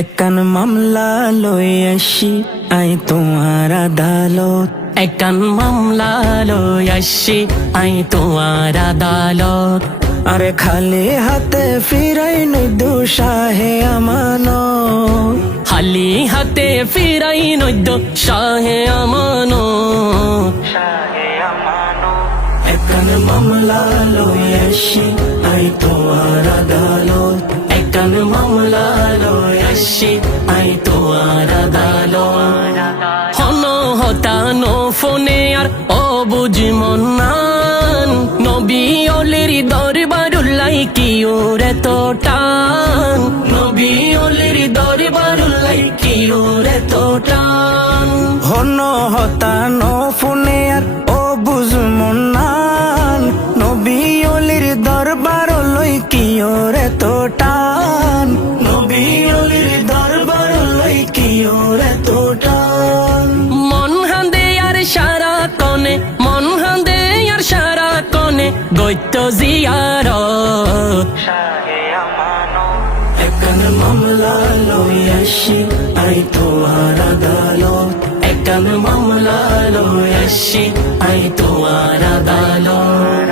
একখান মামলা লই আসি আই তোমার আদালত। একখান মামলা লই আসি আই তোমার আদালত। আরে খালি হাতে ফিরাই নই দুঃসাহে আমানত। খালি হাতে ফিরাই নদ্য শাহে আমানত। একখান মামলা লই আসি আই তোমার আদালত। একখান মামলা লই আসি আই তোমার আদালত। হন হতানো ফোনে আর অবুঝ মন্নান, নবী অলির দরবারুল্লাই কি ওরে তো টান। নবী অলির দরবারুল্লাই কি ওরে তো টান। হন হতানো ফোনে আর ও বুঝ মন্নান, নবী অলির দরবার লই কি ওরে তো টান। নবী অলির দরবার লই কি ওরে তো টান। মন হান্দে আর সারা কনে, মন হান্দে আর সারা কনে গৈত্য জিয়ারত। একখান মামলা লই আসি আই তোমার আদালত। একখান মামলা লই আসি আই তোমার আদালত।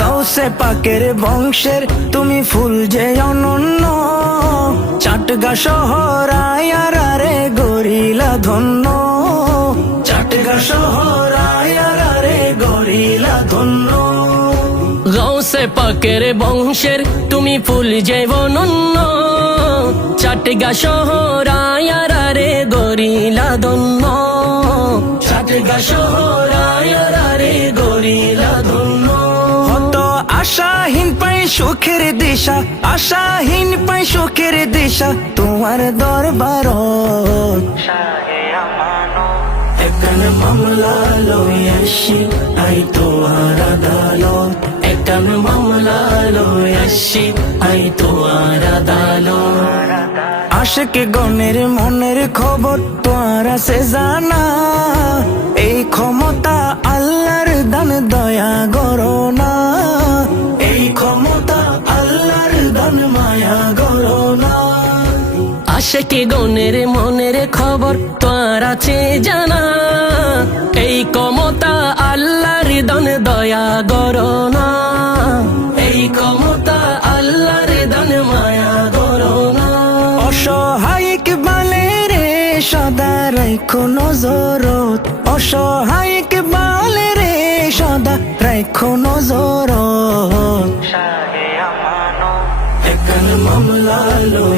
গাউসে পাকের বংশের তুমি ফুল যে অনন্য, চাটগা শহর আয়ারে গরিলা ধন্য। চাটগা শহর আয়ারে গরিলা ধন্য। গৌসে পাকের বংশের তুমি ফুল যে অনন্য, চাটগা শহর আয়ারে গরিলা ধন্য। চাটগা শহর আয়ারে গরিলা ধন্য। হত আশাহীন পাই সুখের দিশা, আশাহীন পাই সুখের দিশা তোমার দরবারত। একখান মামলা লই আসি আই তোমার আদালত। একখান মামলা লই আসি আই তোমার আদালত। আশিক গণের মনের খবর তোমার আছে জানা, এই ক্ষমতা আল্লাহর দান দয়া করো না। এই ক্ষমতা আল্লাহর দান মায়া করো না। আশিকে গণের মনের খবর তোর আছে জানা, এই ক্ষমতা আল্লাহর দান দয়া করো না। এই ক্ষমতা আল্লাহর দান মায়া করো না। অসহায়িক বালে রে সদা রাখো নজরত। অসহায়িক বালে রে সদা রাখো নজরত। একখান মামলা লই